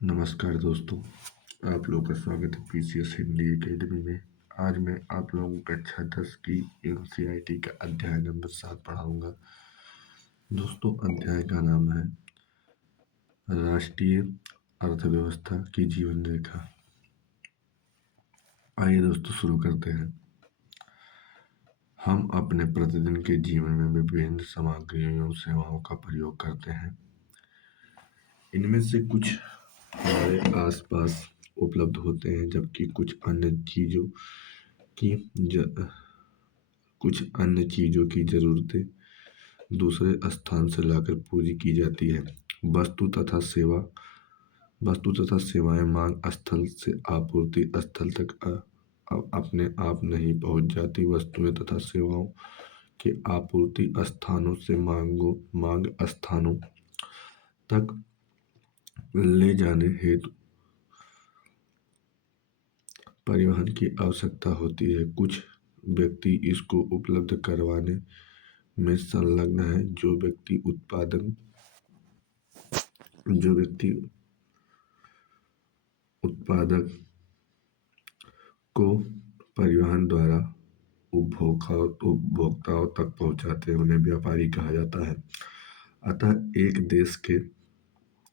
नमस्कार दोस्तों, आप लोगों का स्वागत है पीसीएस हिंदी एकेडमी में। आज मैं आप लोगों को कक्षा 10 की एनसीईआरटी का अध्याय नंबर 7 पढ़ाऊंगा। दोस्तों, अध्याय का नाम है राष्ट्रीय अर्थव्यवस्था की जीवन रेखा। आइए दोस्तों शुरू करते हैं। हम अपने प्रतिदिन के जीवन में विभिन्न सामग्रियों एवं सेवाओं का प्रयोग करते हैं। इनमें से कुछ हमारे आसपास उपलब्ध होते हैं, जबकि कुछ अन्य चीज़ों की ज़रूरतें दूसरे स्थान से लाकर पूरी की जाती है। वस्तु तथा सेवाएं मांग स्थल से आपूर्ति स्थल तक अपने आप नहीं पहुंच जाती। वस्तुएं तथा सेवाओं के आपूर्ति स्थानों से मांग स्थानों तक ले जाने हेतु परिवहन की आवश्यकता होती है। कुछ व्यक्ति इसको उपलब्ध करवाने में संलग्न है। जो व्यक्ति उत्पादक को परिवहन द्वारा उपभोक्ताओं तक पहुंचाते हैं, उन्हें व्यापारी कहा जाता है। अतः एक देश के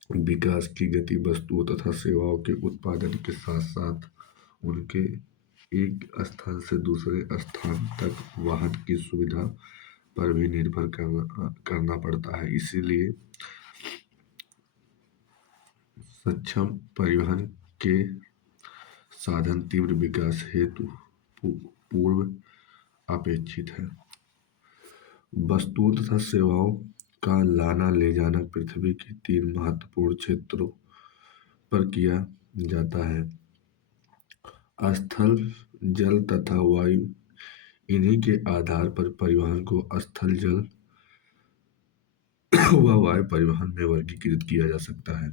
विकास की गति वस्तुओं तथा सेवाओं के उत्पादन के साथ साथ उनके एक स्थान से दूसरे स्थान तक वाहन की सुविधा पर भी निर्भर करना पड़ता है। इसीलिए सक्षम परिवहन के साधन तीव्र विकास हेतु पूर्व अपेक्षित है। वस्तुओं तथा सेवाओं का लाना ले जाना पृथ्वी के 3 महत्वपूर्ण क्षेत्रों पर किया जाता है: स्थल, जल तथा वायु। इन्हीं के आधार पर परिवहन को स्थल, जल व वायु परिवहन में वर्गीकृत किया जा सकता है।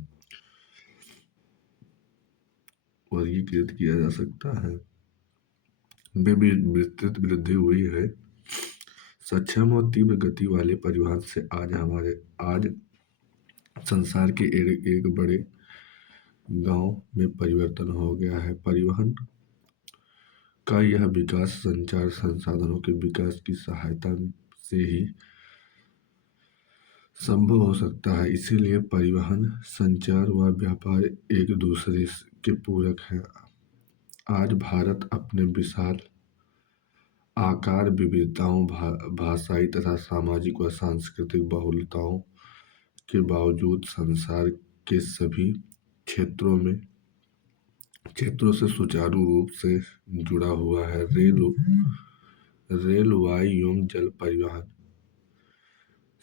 वे विस्तृत वृद्धि हुई है। सक्षम और तीव्र गति वाले परिवहन से आज संसार के एक बड़े गांव में परिवर्तन हो गया है। परिवहन का यह विकास संचार संसाधनों के विकास की सहायता से ही संभव हो सकता है। इसीलिए परिवहन, संचार व व्यापार एक दूसरे के पूरक हैं। आज भारत अपने विशाल आकार, विविधताओं, भाषाई तथा सामाजिक व सांस्कृतिक बहुलताओं के बावजूद संसार के सभी क्षेत्रों से सुचारू रूप से जुड़ा हुआ है। रेल, वायु एवं जल परिवहन,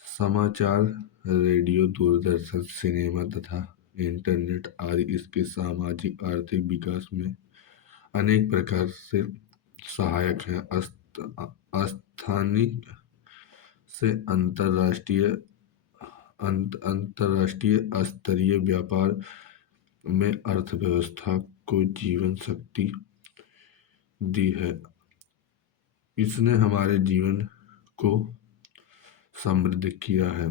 समाचार, रेडियो, दूरदर्शन, सिनेमा तथा इंटरनेट आदि इसके सामाजिक आर्थिक विकास में अनेक प्रकार से सहायक हैं। स्थानीय से अंतर्राष्ट्रीय स्तरीय व्यापार में अर्थव्यवस्था को जीवन शक्ति दी है। इसने हमारे जीवन को समृद्ध किया है,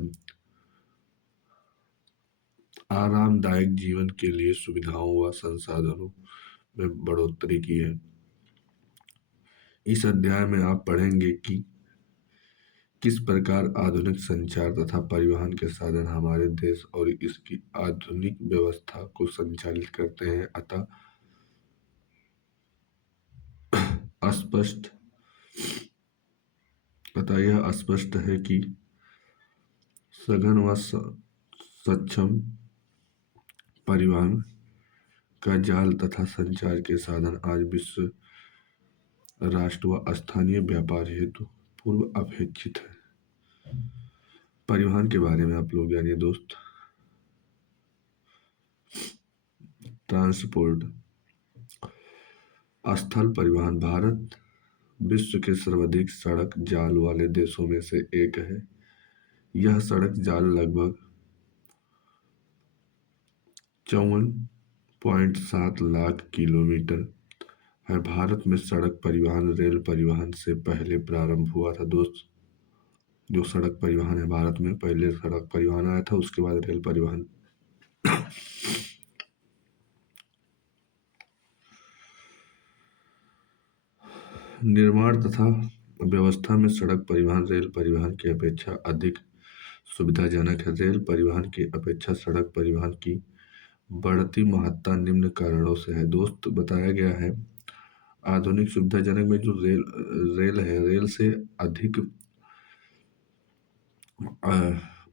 आरामदायक जीवन के लिए सुविधाओं व संसाधनों में बढ़ोतरी की है। इस अध्याय में आप पढ़ेंगे कि किस प्रकार आधुनिक संचार तथा परिवहन के साधन हमारे देश और इसकी आधुनिक व्यवस्था को संचालित करते हैं। अतः यह स्पष्ट है कि सघन व सक्षम परिवहन का जाल तथा संचार के साधन आज विश्व, राष्ट्र व स्थानीय व्यापार हेतु पूर्व अपेक्षित है। परिवहन के बारे में आप लोग जानिए दोस्त। ट्रांसपोर्ट। स्थल परिवहन। भारत विश्व के सर्वाधिक सड़क जाल वाले देशों में से एक है। यह सड़क जाल लगभग 54.7 लाख किलोमीटर है। भारत में सड़क परिवहन रेल परिवहन से पहले प्रारंभ हुआ था दोस्त। जो सड़क परिवहन है, भारत में पहले सड़क परिवहन आया था, उसके बाद रेल परिवहन। निर्माण तथा व्यवस्था में सड़क परिवहन रेल परिवहन की अपेक्षा अधिक सुविधाजनक है। रेल परिवहन की अपेक्षा सड़क परिवहन की बढ़ती महत्ता निम्न कारणों से है। दोस्त बताया गया है, आधुनिक सुविधाजनक में जो रेल है, रेल से अधिक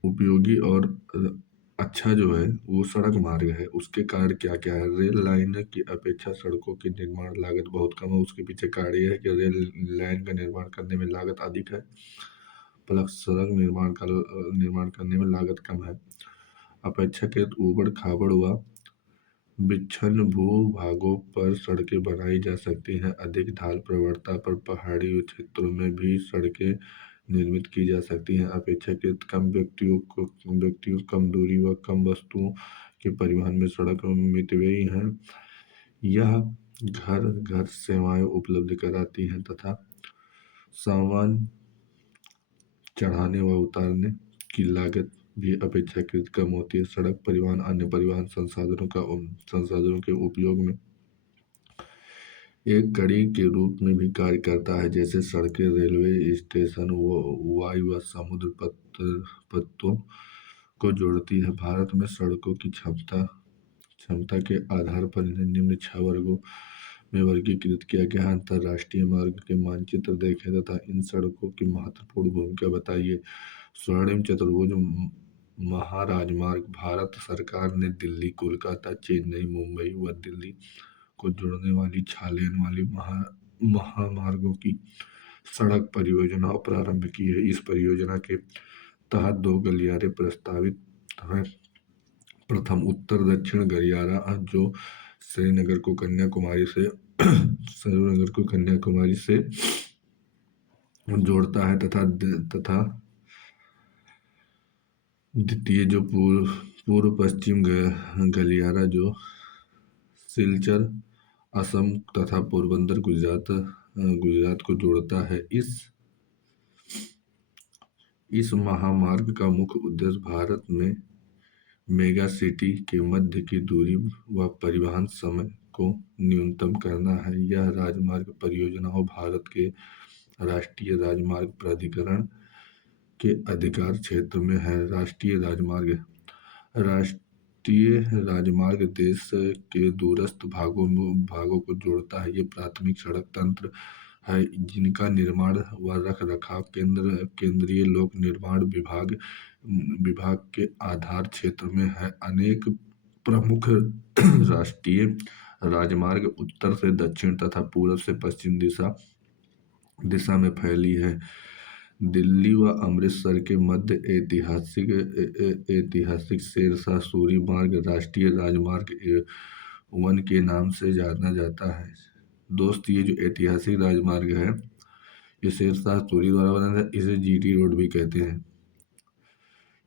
उपयोगी और अच्छा जो है वो सड़क मार्ग है। उसके कारण क्या क्या है? रेल लाइन की अपेक्षा सड़कों की निर्माण लागत बहुत कम है। उसके पीछे कारण यह है कि रेल लाइन का निर्माण करने में लागत अधिक है, प्लस सड़क निर्माण करने में लागत कम है। अपेक्षाकृत ऊबड़ खाबड़ व विच्छिन्न भू-भागों पर सड़कें बनाई जा सकती हैं। अधिक ढाल प्रवणता पर पहाड़ी क्षेत्रों में भी सड़कें निर्मित की जा सकती हैं। अपेक्षाकृत कम व्यक्तियों कम दूरी व कम वस्तुओं के परिवहन में सड़क मितव्ययी हैं। यह घर घर सेवाएं उपलब्ध कराती हैं तथा सामान चढ़ाने व उतारने की लागत भी अपेक्षाकृत कम होती है। सड़क परिवहन अन्य परिवहन संसाधनों के उपयोग में एक कड़ी के रूप में भी कार्य करता है, जैसे सड़कें रेलवे स्टेशन वायु व समुद्र पथों को जोड़ती है। भारत में सड़कों की क्षमता के आधार पर इन्हें निम्न 6 वर्गों में वर्गीकृत किया गया है। अंतरराष्ट्रीय मार्ग के मानचित्र देखें तथा इन सड़कों की महत्वपूर्ण भूमिका बताइए। स्वर्णिम चतुर्भुज महाराजमार्ग भारत सरकार ने दिल्ली, कोलकाता, चेन्नई, मुंबई व दिल्ली को जोड़ने वाली 6 लेन वाली महामार्गों की सड़क परियोजना प्रारंभ की है। इस परियोजना के तहत 2 गलियारे प्रस्तावित हैं। प्रथम उत्तर दक्षिण गलियारा जो श्रीनगर को कन्याकुमारी से जोड़ता है तथा द्वितीय जो पूर्व पश्चिम गलियारा जो सिलचर असम तथा पोरबंदर गुजरात को जोड़ता है। इस महामार्ग का मुख्य उद्देश्य भारत में मेगा सिटी के मध्य की दूरी व परिवहन समय को न्यूनतम करना है। यह राजमार्ग परियोजनाओं भारत के राष्ट्रीय राजमार्ग प्राधिकरण के अधिकार क्षेत्र में है। राष्ट्रीय राजमार्ग देश के दूरस्थ भागों को जोड़ता है। ये प्राथमिक सड़क तंत्र है जिनका निर्माण व रखरखाव केंद्रीय लोक निर्माण विभाग के आधार क्षेत्र में है। अनेक प्रमुख राष्ट्रीय राजमार्ग उत्तर से दक्षिण तथा पूर्व से पश्चिम दिशा में फैली है। दिल्ली व अमृतसर के मध्य ऐतिहासिक शेरशाह सूरी मार्ग राष्ट्रीय राजमार्ग 1 के नाम से जाना जाता है। दोस्त, ये जो ऐतिहासिक राजमार्ग है ये शेरशाह सूरी द्वारा बना था। इसे जीटी रोड भी कहते हैं।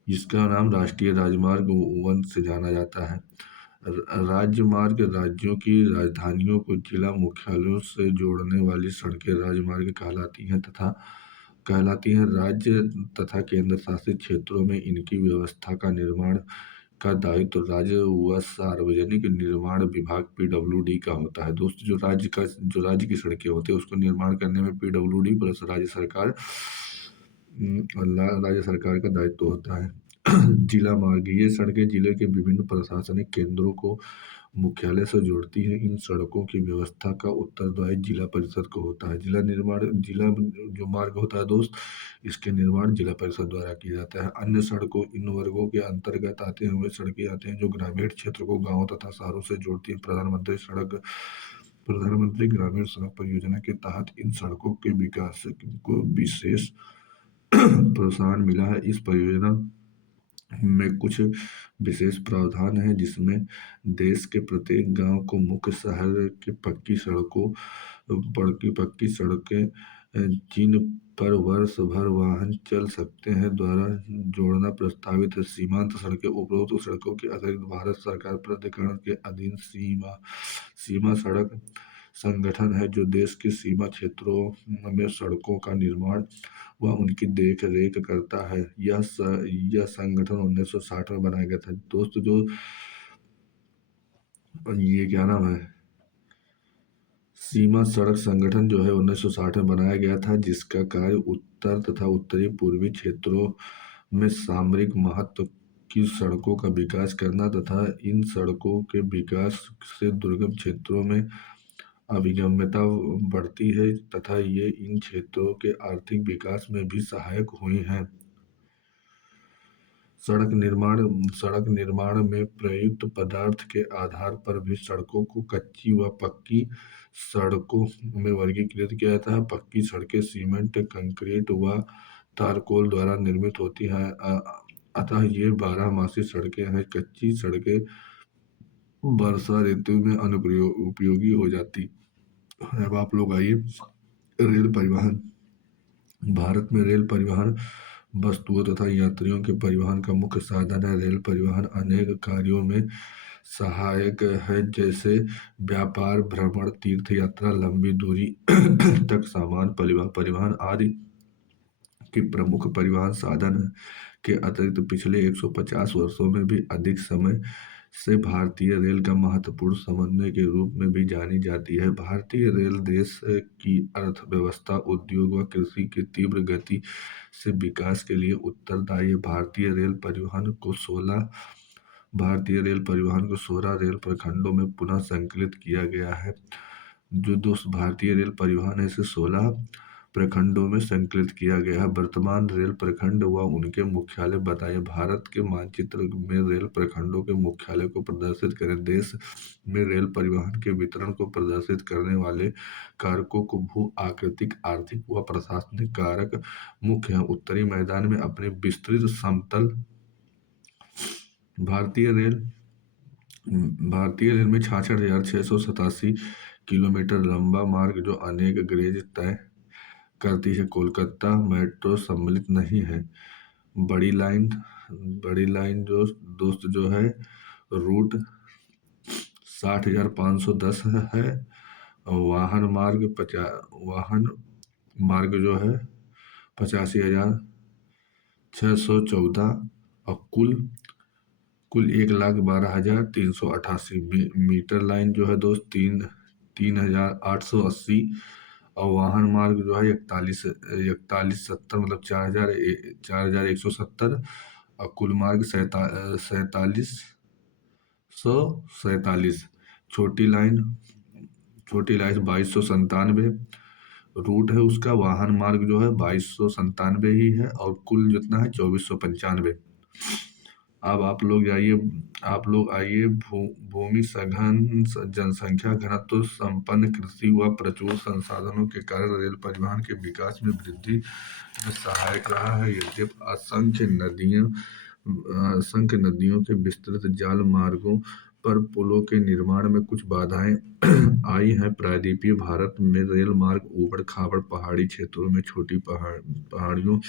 जिसका नाम राष्ट्रीय राजमार्ग 1 से जाना जाता है। राजमार्ग राज्यों की राजधानियों को जिला मुख्यालयों से जोड़ने वाली सड़कें राजमार्ग कहलाती हैं। राज्य तथा केंद्र शासित क्षेत्रों में इनकी व्यवस्था का निर्माण का दायित्व राज्य व सार्वजनिक निर्माण विभाग पीडब्ल्यूडी का होता है। दोस्त, जो राज्य की सड़कें होती है उसको निर्माण करने में पीडब्ल्यूडी प्लस राज्य सरकार का दायित्व होता है। जिला मार्ग, ये सड़कें जिले के विभिन्न प्रशासनिक केंद्रों को मुख्यालय से जोड़ती है। इन सड़कों की व्यवस्था का उत्तरदायित्व जिला परिषद को होता है। जिला जो मार्ग होता है दोस्त, इसके निर्माण जिला परिषद द्वारा किया जाता है। अन्य सड़कों इन वर्गों के अंतर्गत आते हैं वे सड़कें आते हैं जो ग्रामीण क्षेत्र को गाँव तथा शहरों से जोड़ती है। प्रधानमंत्री ग्रामीण सड़क परियोजना के तहत इन सड़कों के विकास को विशेष प्रोत्साहन मिला है। इस परियोजना में कुछ विशेष प्रावधान है जिसमें देश के प्रत्येक गांव को मुख्य शहर की पक्की सड़कें जिन पर वर्ष भर वाहन चल सकते हैं द्वारा जोड़ना प्रस्तावित है। सीमांत सड़कें, उपरोक्त सड़कों के अतिरिक्त भारत सरकार प्राधिकरण के अधीन सीमा सड़क संगठन है जो देश के सीमा क्षेत्रों में सड़कों का निर्माण व उनकी देख रेख करता है। यह संगठन 1960 में बनाया गया था। दोस्त, जो ये क्या नाम है, सीमा सड़क संगठन जो है 1960 में बनाया गया था, जिसका कार्य उत्तर तथा उत्तरी पूर्वी क्षेत्रों में सामरिक महत्व की सड़कों का विकास करना तथा इन सड़कों के विकास से दुर्गम क्षेत्रों में अभिगम्यता बढ़ती है तथा ये इन क्षेत्रों के आर्थिक विकास में भी सहायक हुई हैं। सड़क निर्माण में प्रयुक्त पदार्थ के आधार पर भी सड़कों को कच्ची व पक्की सड़कों में वर्गीकृत किया जाता है। पक्की सड़कें सीमेंट, कंक्रीट व तारकोल द्वारा निर्मित होती हैं, अतः ये बारहमासी सड़कें हैं। कच्ची सड़कें वर्षा ऋतु में अनुपयोगी हो जाती। अब आप लोग आइए रेल परिवहन। भारत में रेल परिवहन वस्तुओं तथा यात्रियों के परिवहन का मुख्य साधन है। रेल परिवहन अनेक कार्यों में सहायक है, जैसे व्यापार, भ्रमण, तीर्थ यात्रा, लंबी दूरी तक सामान परिवहन आदि के प्रमुख परिवहन साधन है। के अतिरिक्त पिछले 150 वर्षों में भी अधिक समय से भारतीय रेल का महत्वपूर्ण समन्वय के रूप में भी जानी जाती है। भारतीय रेल देश की अर्थव्यवस्था, उद्योग व कृषि के तीव्र गति से विकास के लिए उत्तरदायी है। भारतीय रेल परिवहन को 16 रेल प्रखंडों में पुनः संकलित किया गया है। जो दोस्त भारतीय रेल परिवहन है, इसे 16 प्रखंडों में संकलित किया गया है। वर्तमान रेल प्रखंड व उनके मुख्यालय बताइए। भारत के मानचित्र में रेल प्रखंडों के मुख्यालय को प्रदर्शित करें। देश में रेल परिवहन के वितरण को प्रदर्शित करने वाले कारकों को भू आकृतिक, आर्थिक व प्रशासनिक कारक मुख्य हैं। उत्तरी मैदान में अपने विस्तृत समतल भारतीय रेल में 66,687 किलोमीटर लंबा मार्ग जो अनेक गेज तय करती है। कोलकाता मेट्रो सम्मिलित नहीं है। बड़ी लाइन जो दोस्त जो है रूट 60,510 है। और वाहन मार्ग जो है 85,614 और कुल 1,12,388। मीटर लाइन जो है दोस्त 3,880 और वाहन मार्ग जो है 4170 मतलब 4,170 और कुल मार्ग 4,747। छोटी लाइन 2,297 रूट है उसका। वाहन मार्ग जो है 2,297 ही है और कुल जितना है 2,495। अब आप लोग आइए भूमि सघन जनसंख्या घनत्व संपन्न कृषि व प्रचुर संसाधनों के कारण रेल परिवहन के विकास में वृद्धि में सहायक रहा है। यद्यपि असंख्य नदियों के विस्तृत जाल मार्गों पर पुलों के निर्माण में कुछ बाधाएं आई हैं। प्रायद्वीपीय भारत में रेल मार्ग ऊबड़ खाबड़ पहाड़ी क्षेत्रों में छोटी पहाड़ियों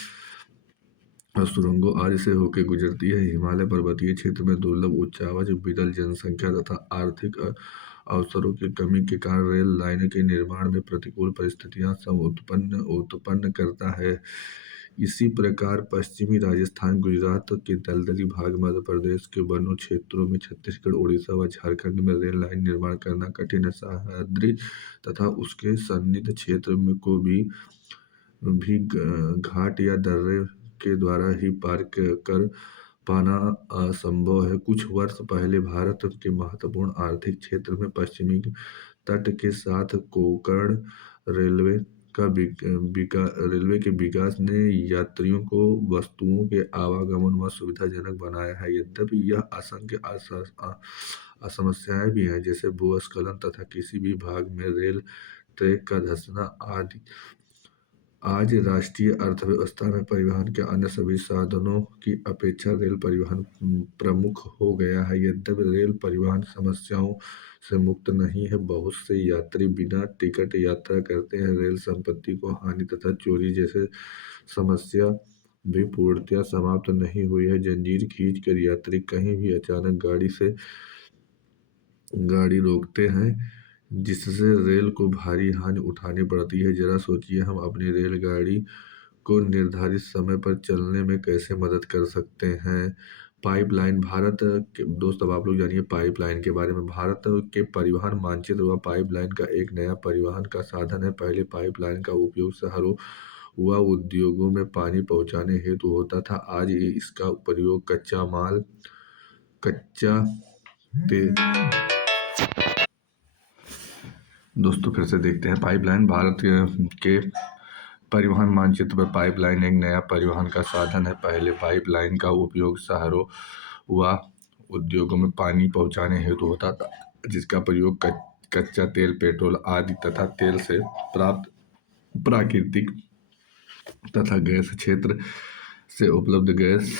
और सुरंगों आदि से होकर गुजरती है। हिमालय पर्वतीय क्षेत्र में दुर्लभ उच्चावच, विरल जनसंख्या तथा आर्थिक अवसरों की कमी के कारण रेल लाइन के निर्माण में प्रतिकूल परिस्थितियां उत्पन्न करता है। इसी प्रकार पश्चिमी राजस्थान, गुजरात के दलदली भाग, मध्य प्रदेश के वनों क्षेत्रों में, छत्तीसगढ़, उड़ीसा व झारखंड में रेल लाइन निर्माण करना कठिन है। सह्याद्री तथा उसके सन्निहित क्षेत्र में को भी घाट या दर्रे के द्वारा ही पार कर पाना असंभव है। कुछ वर्ष पहले भारत के महत्वपूर्ण आर्थिक क्षेत्र में पश्चिमी तट के साथ कोंकण रेलवे के विकास ने यात्रियों को वस्तुओं के आवागमन व सुविधाजनक बनाया है। यद्यपि यह असंख्य समस्याएं भी हैं, जैसे भूस्खलन तथा किसी भी भाग में रेल ट्रैक का धंसना आदि। आज राष्ट्रीय अर्थव्यवस्था में परिवहन के अन्य सभी साधनों की अपेक्षा रेल परिवहन प्रमुख हो गया है। यद्यपि रेल परिवहन समस्याओं से मुक्त नहीं है। बहुत से यात्री बिना टिकट यात्रा करते हैं। रेल संपत्ति को हानि तथा चोरी जैसे समस्या भी पूर्णतया समाप्त नहीं हुई है। जंजीर खींच कर यात्री कहीं भी अचानक गाड़ी रोकते हैं, जिससे रेल को भारी हानि उठानी पड़ती है। जरा सोचिए, हम अपनी रेलगाड़ी को निर्धारित समय पर चलने में कैसे मदद कर सकते हैं। पाइपलाइन भारत के दोस्त, अब आप लोग जानिए पाइपलाइन के बारे में। भारत के परिवहन मानचित्र व पाइपलाइन का एक नया परिवहन का साधन है। पहले पाइपलाइन का उपयोग शहरों व उद्योगों में पानी पहुंचाने हेतु होता था। आज इसका प्रयोग कच्चा तेल। दोस्तों फिर से देखते हैं पाइपलाइन। भारत के परिवहन मानचित्र पर पाइपलाइन एक नया परिवहन का साधन है। पहले पाइपलाइन का उपयोग शहरों व उद्योगों में पानी पहुंचाने हेतु होता था, जिसका प्रयोग कच्चा तेल, पेट्रोल आदि तथा तेल से प्राप्त प्राकृतिक तथा गैस क्षेत्र से उपलब्ध गैस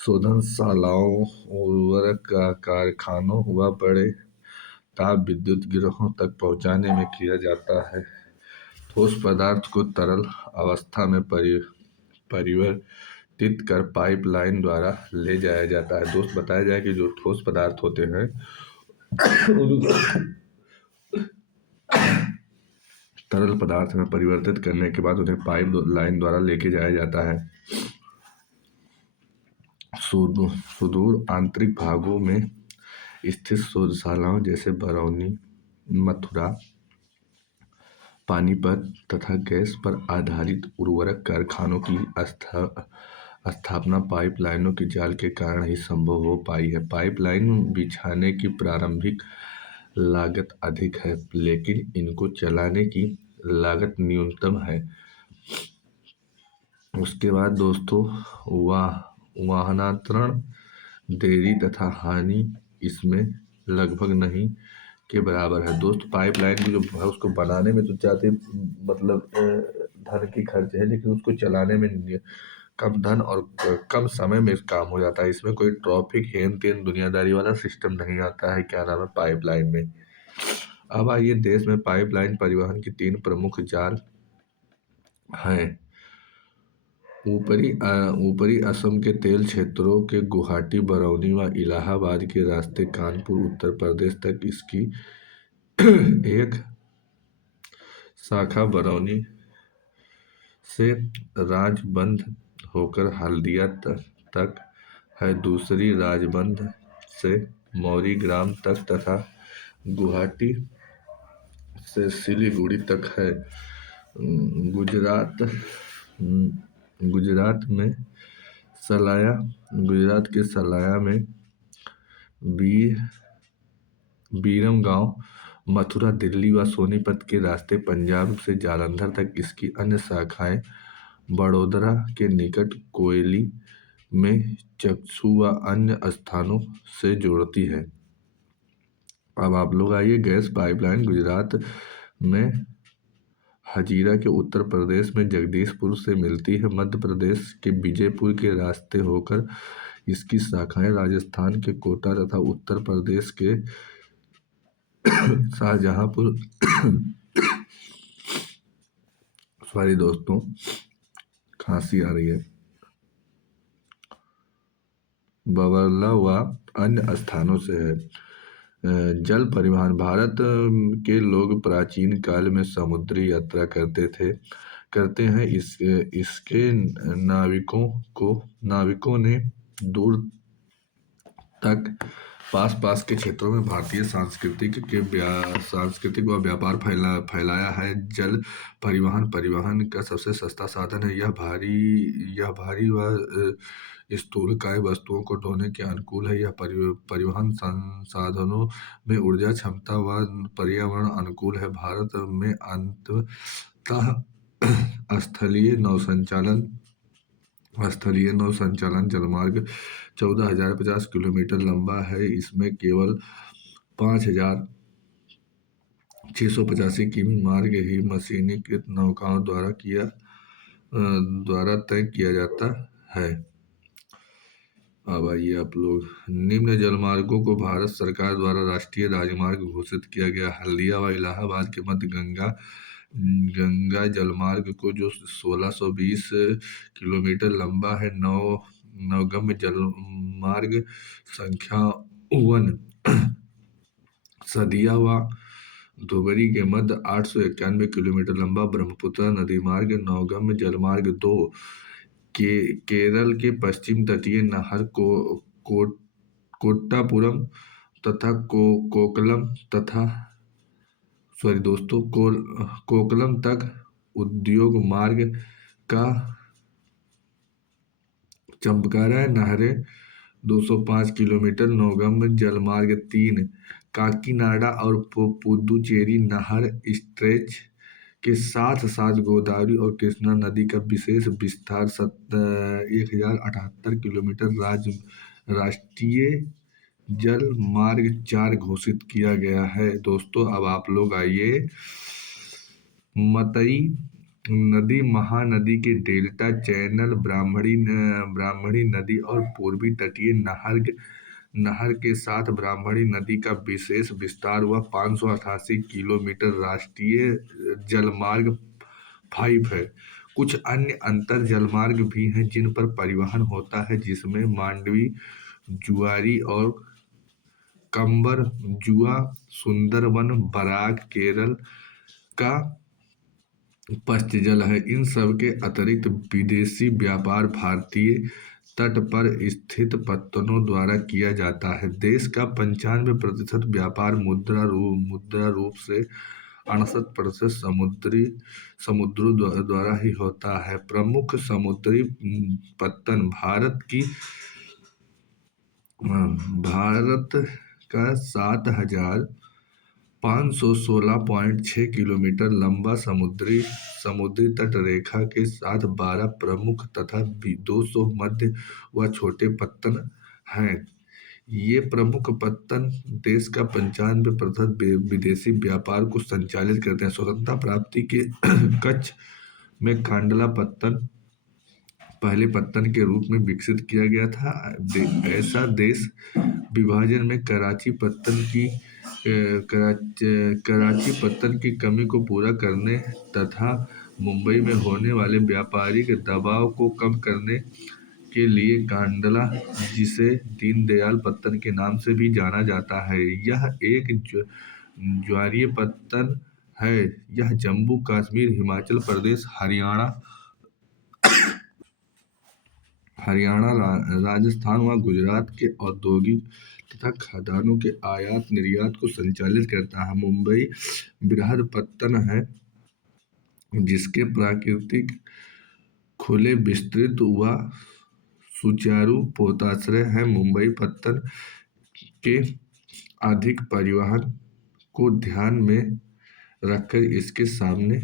शोधनशालाओं, उर्वरक कारखानों व बड़े ताप विद्युत गिरोहों तक पहुंचाने में किया जाता है। ठोस पदार्थ को तरल अवस्था में परिवर्तित कर पाइपलाइन द्वारा ले जाया जाता है। दोस्त बताया जाए कि जो ठोस पदार्थ होते हैं उनको तरल पदार्थ में परिवर्तित करने के बाद उन्हें पाइप लाइन द्वारा लेके जाया जाता है। सुदूर आंतरिक भागों में स्थित शोधशालाओं जैसे बरौनी, मथुरा, पानीपत तथा गैस पर आधारित उर्वरक कारखानों की स्थापना पाइपलाइनों के जाल के कारण ही संभव हो पाई है। पाइपलाइन बिछाने की प्रारंभिक लागत अधिक है, लेकिन इनको चलाने की लागत न्यूनतम है। उसके बाद दोस्तों वाहनांतरण, देरी तथा हानि इसमें लगभग नहीं के बराबर है। दोस्त पाइपलाइन की जो है उसको बनाने में तो ज़्यादा मतलब धन की खर्च है, लेकिन उसको चलाने में कम धन और कम समय में काम हो जाता है। इसमें कोई ट्रैफिक हेन तेन दुनियादारी वाला सिस्टम नहीं आता है, क्या नाम है, पाइपलाइन में। अब आइए देश में पाइपलाइन परिवहन की 3 प्रमुख जाल हैं। ऊपरी असम के तेल क्षेत्रों के गुवाहाटी, बरौनी व इलाहाबाद के रास्ते कानपुर उत्तर प्रदेश तक इसकी एक शाखा बरौनी से राजबंद होकर हल्दिया तक है। दूसरी राजबंद से मौरीग्राम तक तथा गुवाहाटी से सिलीगुड़ी तक है। गुजरात के सलाया में बीरम गांव, मथुरा, दिल्ली व सोनीपत के रास्ते पंजाब से जालंधर तक इसकी अन्य शाखाएं बड़ोदरा के निकट कोयली में चक्षु व अन्य स्थानों से जोड़ती है। अब आप लोग आइए गैस पाइपलाइन गुजरात में हजीरा के उत्तर प्रदेश में जगदीशपुर से मिलती है। मध्य प्रदेश के बीजेपुर के रास्ते होकर इसकी शाखाएं राजस्थान के कोटा तथा उत्तर प्रदेश के शाहजहांपुर सॉरी दोस्तों, खांसी आ रही है, बवरला व अन्य स्थानों से है। जल परिवहन भारत के लोग प्राचीन काल में समुद्री यात्रा करते हैं। इसके नाविकों ने दूर तक पास के क्षेत्रों में भारतीय सांस्कृतिक व व्यापार फैलाया है। जल परिवहन का सबसे सस्ता साधन है। यह भारी व स्थूलकाय वस्तुओं को ढोने के अनुकूल है। यह परिवहन संसाधनों में ऊर्जा क्षमता व पर्यावरण अनुकूल है। भारत में अंततः स्थलीय नौसंचालन जलमार्ग 14,050 किलोमीटर लंबा है। इसमें केवल 5,685 किमी मार्ग ही मशीनीकृत नौकाओं द्वारा तय किया जाता है। अब आइए आप लोग, निम्न जलमार्गों को भारत सरकार द्वारा राष्ट्रीय राजमार्ग घोषित किया गया। हल्दिया व इलाहाबाद के मध्य गंगा जलमार्ग को जो 1620 किलोमीटर लंबा है। नवगम्य जलमार्ग संख्या 1 सदिया व धुबरी के मध्य 891 किलोमीटर लंबा ब्रह्मपुत्र नदी मार्ग। नवगम्य जलमार्ग 2 केरल के पश्चिम तटीय नहर कोट्टापुरम तथा कोकलम तथा कोकलम तक उद्योग मार्ग का चंपकारा नहरें 205 किलोमीटर, नौगम्य जलमार्ग 3, काकीनाडा और पुदुचेरी नहर स्ट्रेच के साथ साथ गोदावरी और कृष्णा नदी का विशेष विस्तार 1078 किलोमीटर राष्ट्रीय जल मार्ग 4 घोषित किया गया है। दोस्तों अब आप लोग आइए मतई नदी, महानदी के डेल्टा, चैनल, ब्राह्मणी नदी और पूर्वी तटीय नहर के साथ ब्राह्मणी नदी का विशेष विस्तार हुआ 588 किलोमीटर राष्ट्रीय जलमार्ग 5 है। कुछ अन्य अंतर जलमार्ग भी हैं जिन पर परिवहन होता है, जिसमें मांडवी जुआरी और कंबर जुआ, सुंदरवन, बराक केरल का पश्च जल है। इन सब के अतिरिक्त विदेशी व्यापार भारतीय तट पर स्थित पत्तनों द्वारा किया जाता है। देश का 95% व्यापार मुद्रा रूप से 68% समुद्रों द्वारा ही होता है। प्रमुख समुद्री पत्तन भारत का 7,516.6 किलोमीटर लंबा समुद्री तट रेखा के साथ 12 प्रमुख तथा 200 मध्य व छोटे पत्तन हैं। ये प्रमुख पत्तन देश का 95% विदेशी व्यापार को संचालित करते हैं। स्वतंत्रता प्राप्ति के कच्छ में कांडला पत्तन पहले पत्तन के रूप में विकसित किया गया था। ऐसा देश विभाजन में कराची पत्तन की कमी को पूरा करने तथा मुंबई में होने वाले व्यापारिक दबाव को कम करने के लिए कांडला, जिसे दीनदयाल पत्तन के नाम से भी जाना जाता है, यह एक ज्वारीय पत्तन है। यह जम्मू कश्मीर, हिमाचल प्रदेश, हरियाणा, राजस्थान व गुजरात के औद्योगिक तथा खदानों के आयात निर्यात को संचालित करता है। मुंबई बृहद पत्तन है, जिसके प्राकृतिक खुले, विस्तृत व सुचारू पोताश्रय है। मुंबई पत्तन के अधिक परिवहन को ध्यान में रखकर इसके सामने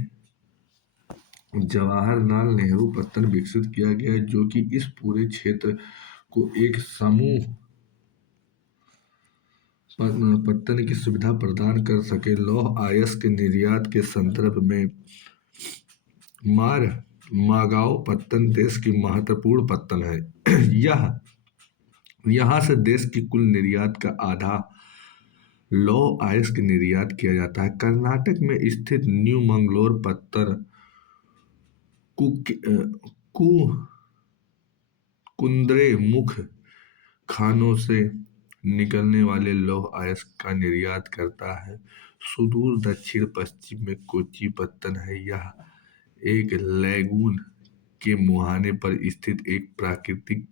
जवाहरलाल नेहरू पत्तन विकसित किया गया, जो कि इस पूरे क्षेत्र को एक समूह पत्तन की सुविधा प्रदान कर सके। लौह अयस्क निर्यात के संदर्भ में मागाओ पत्तन देश की महत्वपूर्ण पत्तन है। यहाँ से देश की कुल निर्यात का आधा लौह अयस्क निर्यात किया जाता है। कर्नाटक में स्थित न्यू मंगलोर पत्तन कुंद्रे मुख्य खानों से निकलने वाले लौह अयस्क का निर्यात करता है। सुदूर दक्षिण पश्चिम में कोच्चि पत्तन है। यह एक लैगून के मुहाने पर स्थित एक प्राकृतिक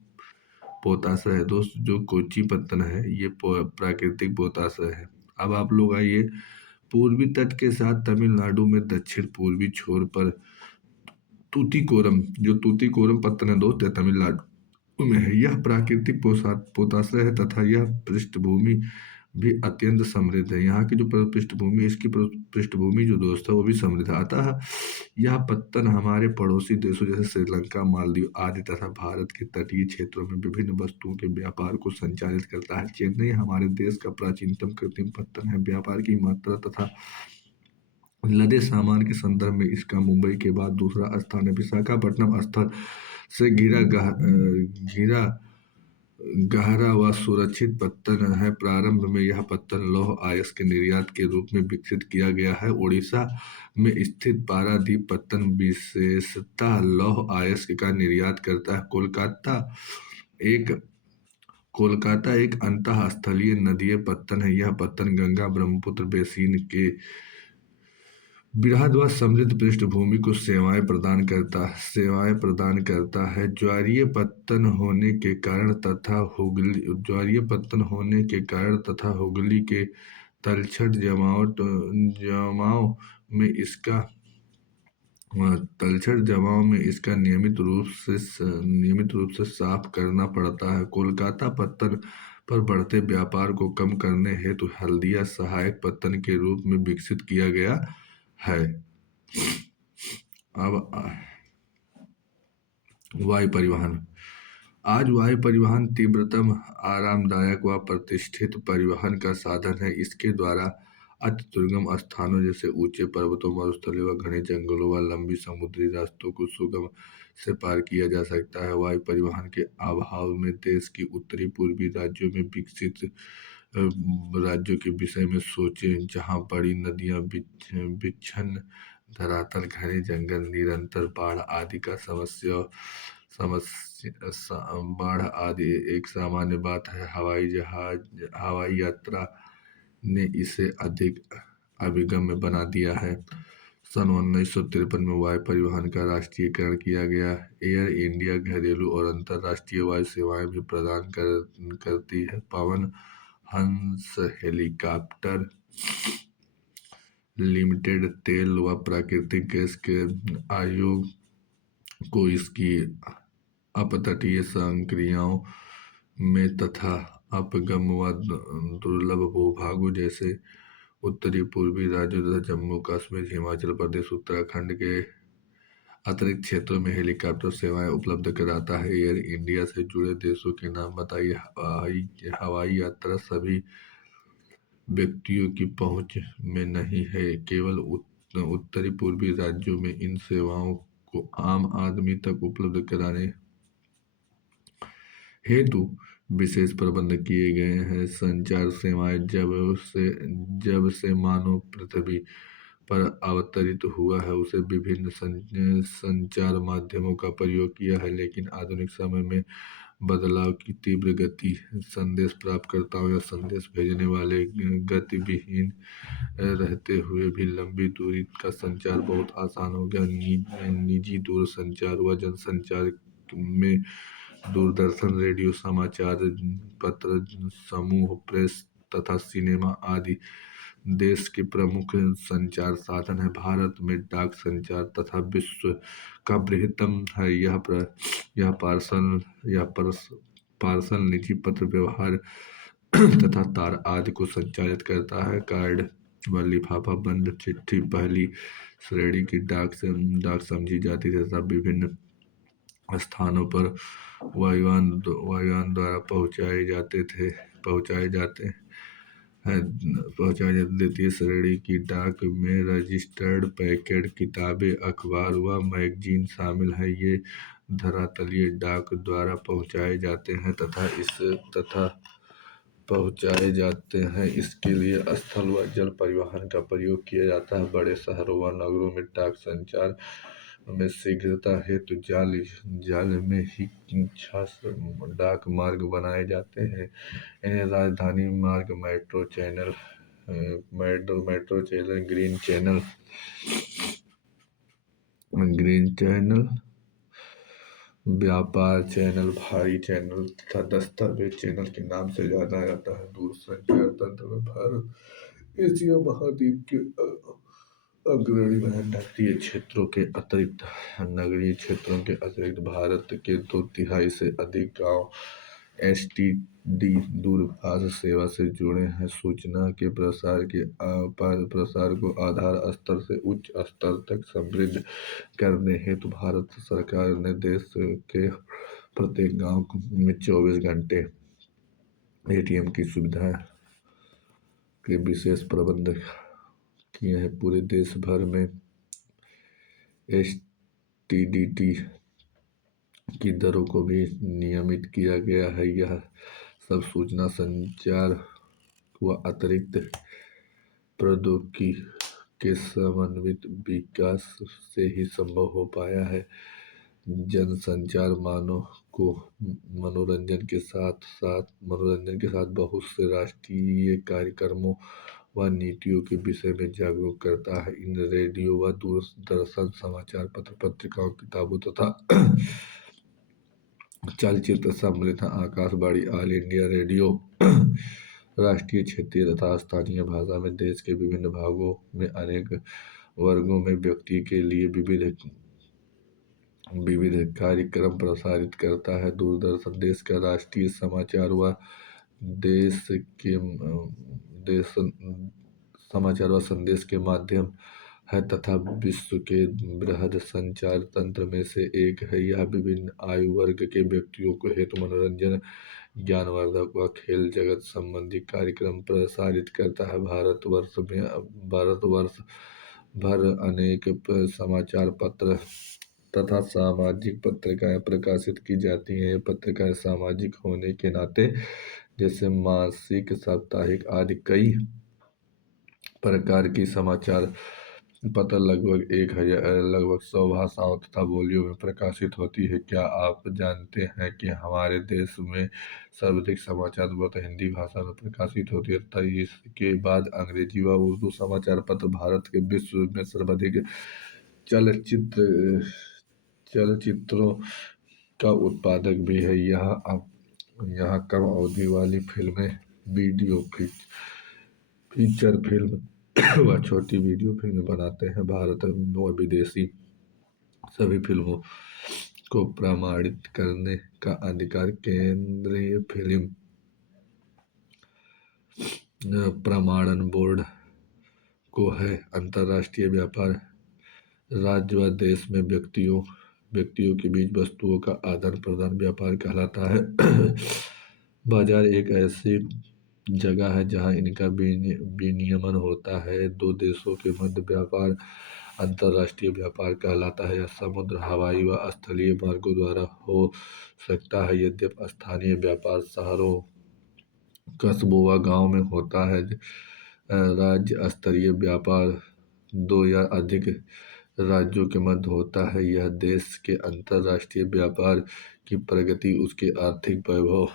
पोताश्रय है। दोस्त जो कोच्चि पत्तन है ये प्राकृतिक पोताश्रय है। अब आप लोग आइए पूर्वी तट के साथ तमिलनाडु में दक्षिण पूर्वी छोर पर तूतीकोरम पत्तन है दोस्त, तमिलनाडु में है। यह प्राकृतिक पोताश्रय है तथा यह पृष्ठभूमि भी अत्यंत समृद्ध है। यहाँ की जो पृष्ठभूमि, इसकी पृष्ठभूमि जो दोस्त है वो भी समृद्ध है। अतः यह पत्तन हमारे पड़ोसी देशों जैसे श्रीलंका, मालदीव आदि तथा भारत के तटीय क्षेत्रों में विभिन्न वस्तुओं के व्यापार को संचालित करता है। चेन्नई हमारे देश का प्राचीनतम कृत्रिम पत्तन है। व्यापार की मात्रा तथा लदे सामान के संदर्भ में इसका मुंबई के बाद दूसरा स्थान है। विशाखापट्टनम स्थल से घिरा गहरा व सुरक्षित पत्तन है। प्रारंभ में यह पत्तन लौह अयस्क के निर्यात के रूप में विकसित किया गया है। उड़ीसा में स्थित पारादीप पत्तन विशेषतः लौह अयस्क का निर्यात करता है। कोलकाता एक अंतःस्थलीय नदीय पत्तन है। यह पत्तन गंगा ब्रह्मपुत्र बेसिन के बृहद व समृद्ध पृष्ठभूमि को सेवाएं प्रदान करता है। ज्वारीय पत्तन होने के कारण तथा हुगली के तलछट जमाव में इसका नियमित रूप से साफ करना पड़ता है। कोलकाता पत्तन पर बढ़ते व्यापार को कम करने हेतु हल्दिया सहायक पत्तन के रूप में विकसित किया गया है। अब वायु परिवहन। आज वायु परिवहन तीव्रतम, आरामदायक व प्रतिष्ठित परिवहन का साधन है। इसके द्वारा अति दुर्गम स्थानों जैसे ऊंचे पर्वतों, मरुस्थलीय व घने जंगलों व लंबी समुद्री रास्तों को सुगम से पार किया जा सकता है। वायु परिवहन के अभाव में देश की उत्तरी पूर्वी राज्यों में विकसित राज्यों के विषय में सोचें, जहां बड़ी नदियां, विच्छिन्न धरातल, घने जंगल, निरंतर बाढ़ आदि का समस्या समस्या बाढ़ आदि एक सामान्य बात है। हवाई यात्रा ने इसे अधिक अभिगम्य बना दिया है। सन 1953 में वायु परिवहन का राष्ट्रीयकरण किया गया। एयर इंडिया घरेलू और अंतर्राष्ट्रीय वायु सेवाएं भी प्रदान करती है। पवन हंस हेलीकॉप्टर लिमिटेड तेल व प्राकृतिक गैस के आयोग को इसकी अपतटीय संक्रियाओं में तथा अपगम व दुर्लभ भूभागों जैसे उत्तरी पूर्वी राज्यों तथा जम्मू कश्मीर, हिमाचल प्रदेश, उत्तराखंड के अतिरिक्त क्षेत्रों में हेलीकॉप्टर सेवाएं उपलब्ध कराता है। एयर इंडिया से जुड़े देशों के नाम बताइए। हवाई यात्रा सभी व्यक्तियों की पहुंच में नहीं है। केवल उत्तरी पूर्वी राज्यों में इन सेवाओं को आम आदमी तक उपलब्ध कराने हेतु विशेष प्रबंध किए गए हैं। संचार सेवाएं। जब से मानव पृथ्वी पर अवतरित हुआ है, उसे विभिन्न संचार माध्यमों का प्रयोग किया है, लेकिन आधुनिक समय में बदलाव की तीव्र गति, संदेश प्राप्तकर्ताओं या संदेश भेजने वाले गतिविहीन रहते हुए भी लंबी दूरी का संचार बहुत आसान हो गया। निजी दूरसंचार व जनसंचार में दूरदर्शन, रेडियो, समाचार पत्र समूह, प्रेस तथा सिनेमा आदि देश के प्रमुख संचार साधन है। भारत में डाक संचार तथा विश्व का बृहत्तम है। यह पार्सल निजी पत्र व्यवहार तथा तार आदि को संचालित करता है। कार्ड व लिफाफा बंद चिट्ठी पहली श्रेणी की डाक समझी जाती थी तथा विभिन्न स्थानों पर वायुयान द्वारा पहुंचाए जाते हैं। द्वितीय श्रेणी की डाक में रजिस्टर्ड पैकेट, किताबें, अखबार व मैगजीन शामिल है। ये धरातलीय डाक द्वारा पहुंचाए जाते हैं इसके लिए स्थल व जल परिवहन का प्रयोग किया जाता है। बड़े शहरों व नगरों में डाक संचार में शीघ्रता हेतु जाल में ही डाक मार्ग बनाए जाते हैं। इन्हें राजधानी मार्ग, मेट्रो चैनल, ग्रीन चैनल, व्यापार चैनल, भारी चैनल तथा दस्तावेज चैनल के नाम से जाना जाता है। दूरसंचार तंत्र में भारत एशिया महाद्वीप के अग्रणी है। नगरीय क्षेत्रों के अतिरिक्त भारत के 2/3 से अधिक गांव एसटीडी दूरभाष सेवा से जुड़े हैं। सूचना के प्रसार को आधार स्तर से उच्च स्तर तक समृद्ध करने हेतु भारत सरकार ने देश के प्रत्येक गांव में 24 घंटे एटीएम की सुविधा के विशेष प्रबंध किए हैं। पूरे देश भर में एसटीडी की दरों को भी नियमित किया गया है। यह सब सूचना संचार व अतिरिक्त प्रौद्योगिकी के समन्वित विकास से ही संभव हो पाया है। जनसंचार मानव को मनोरंजन के साथ बहुत से राष्ट्रीय कार्यक्रमों व नीतियों के विषय में जागरूक करता है। इन रेडियो व दूरदर्शन समाचार पत्र पत्रिकाओं किताबों तथा चलचित्र सम्मिलित हैं। आकाशवाणी ऑल इंडिया रेडियो राष्ट्रीय, क्षेत्रीय तथा स्थानीय भाषा में देश के विभिन्न भागों में अनेक वर्गों में व्यक्ति के लिए विविध विविध कार्यक्रम प्रसारित करता है। दूरदर्शन देश का राष्ट्रीय समाचार व देश के देश समाचार व संदेश के माध्यम है तथा विश्व के बृहद संचार तंत्र में से एक है। यह विभिन्न आयु वर्ग के व्यक्तियों को हेतु मनोरंजन, ज्ञानवर्धक व खेल जगत संबंधी कार्यक्रम प्रसारित करता है। भारतवर्ष भर अनेक समाचार पत्र तथा सामाजिक पत्रिकाएं प्रकाशित की जाती हैं। ये पत्रिकाएं सामाजिक होने के नाते जैसे मासिक, साप्ताहिक आदि कई प्रकार की समाचार पत्र लगभग 100 भाषाओं तथा बोलियों में प्रकाशित होती है। क्या आप जानते हैं कि हमारे देश में सर्वाधिक समाचार पत्र हिंदी भाषा में प्रकाशित होती है तथा इसके बाद अंग्रेजी व उर्दू समाचार पत्र। भारत के विश्व में सर्वाधिक चलचित्रों का उत्पादक भी है। यहाँ कम अवधि वाली फिल्में, वीडियो फीचर फिल्म व छोटी वीडियो फिल्में बनाते हैं। भारत व विदेशी सभी फिल्मों को प्रमाणित करने का अधिकार केंद्रीय फिल्म प्रमाणन बोर्ड को है। अंतर्राष्ट्रीय व्यापार राज्य व देश में व्यक्तियों के बीच वस्तुओं का आदान प्रदान व्यापार कहलाता है। बाजार एक ऐसी जगह है जहां इनका विनियमन होता है। दो देशों के मध्य व्यापार अंतर्राष्ट्रीय व्यापार कहलाता है। यह समुद्र, हवाई व स्थलीय मार्गों द्वारा हो सकता है। यद्यपि स्थानीय व्यापार शहरों, कस्बों व गाँव में होता है। राज्य स्तरीय व्यापार दो या अधिक राज्यों के मध्य होता है। यह देश के अंतर्राष्ट्रीय व्यापार की प्रगति, उसके आर्थिक वैभव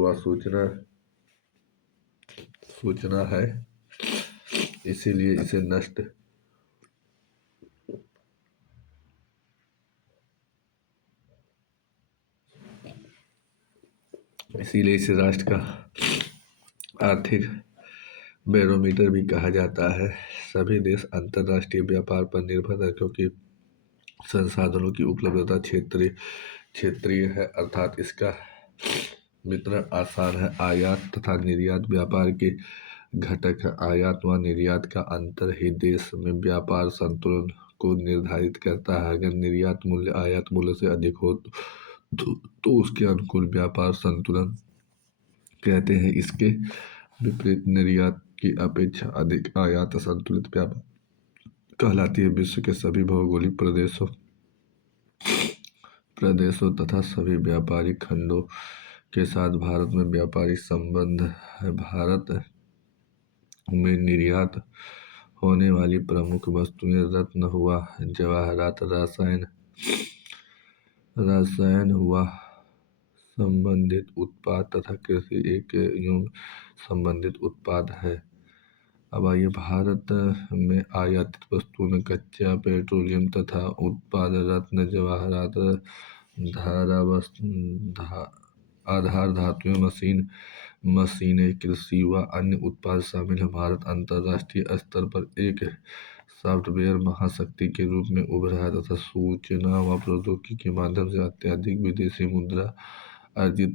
व सूचना है। इसीलिए इसे राष्ट्र का आर्थिक बैरोमीटर भी कहा जाता है। सभी देश अंतर्राष्ट्रीय व्यापार पर निर्भर है क्योंकि संसाधनों की उपलब्धता क्षेत्रीय है, अर्थात इसका वितरण आसान है। आयात तथा निर्यात व्यापार के घटक है। आयात व निर्यात का अंतर ही देश में व्यापार संतुलन को निर्धारित करता है। अगर निर्यात मूल्य आयात मूल्य से अधिक हो तो उसके अनुकूल व्यापार संतुलन कहते हैं। इसके विपरीत निर्यात की अपेक्षा अधिक आयात संतुलित व्यापार कहलाती है। विश्व के सभी भौगोलिक प्रदेशों तथा सभी व्यापारिक खंडों के साथ भारत में व्यापारिक संबंध है। भारत में निर्यात होने वाली प्रमुख वस्तुएं रत्न हुआ, जवाहरात, रसायन हुआ, संबंधित उत्पाद तथा कृषि एवं संबंधित उत्पाद है। अब आइए भारत में आयातित वस्तुओं में कच्चा पेट्रोलियम तथा उत्पाद रत्न, जवाहरात, आधार धातुएं, मशीनें, कृषि व अन्य उत्पाद शामिल हैं। भारत अंतर्राष्ट्रीय स्तर पर एक सॉफ्टवेयर महाशक्ति के रूप में उभरा है तथा सूचना व प्रौद्योगिकी के माध्यम से अत्यधिक विदेशी मुद्रा अर्जित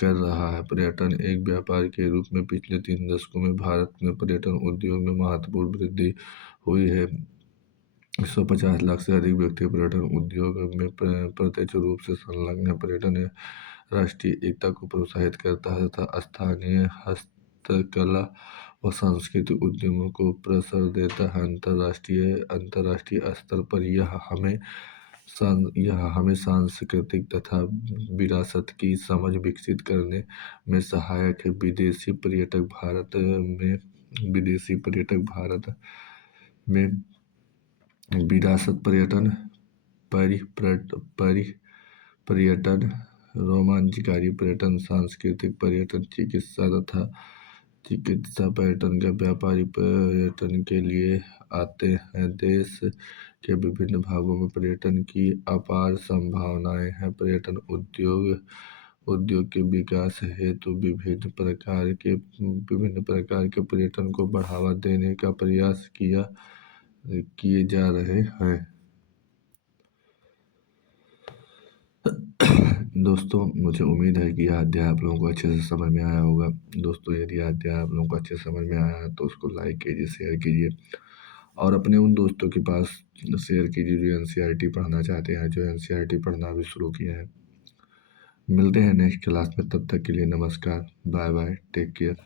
कर रहा है। पर्यटन एक व्यापार के रूप में पिछले 3 दशकों में भारत में पर्यटन उद्योग में महत्वपूर्ण वृद्धि हुई है। 150 लाख से अधिक व्यक्ति पर्यटन उद्योग में प्रत्यक्ष रूप से संलग्न है। पर्यटन राष्ट्रीय एकता को प्रोत्साहित करता है तथा स्थानीय हस्तकला व सांस्कृतिक उद्यमों को प्रसार देता है। अंतर्राष्ट्रीय स्तर पर यह हमें सांस्कृतिक तथा विरासत की समझ विकसित करने में सहायक है। विदेशी पर्यटक भारत में विरासत पर्यटन, पर्यटन रोमांचकारी पर्यटन, सांस्कृतिक पर्यटन, चिकित्सा तथा चिकित्सा पर्यटन का व्यापारी पर्यटन के लिए आते हैं। देश के विभिन्न भागों में पर्यटन की अपार संभावनाएं हैं। पर्यटन उद्योग के विकास हेतु विभिन्न प्रकार के पर्यटन को बढ़ावा देने का प्रयास किए जा रहे हैं। दोस्तों, मुझे उम्मीद है कि यह अध्याय आप लोगों को अच्छे से समझ में आया होगा। दोस्तों, यदि यह अध्याय आप लोगों को अच्छे से समझ में आया है तो उसको लाइक कीजिए, शेयर कीजिए और अपने उन दोस्तों के पास शेयर कीजिए जो एनसीईआरटी पढ़ना चाहते हैं, जो एनसीईआरटी पढ़ना भी शुरू किए हैं। मिलते हैं नेक्स्ट क्लास में, तब तक के लिए नमस्कार, बाय बाय, टेक केयर।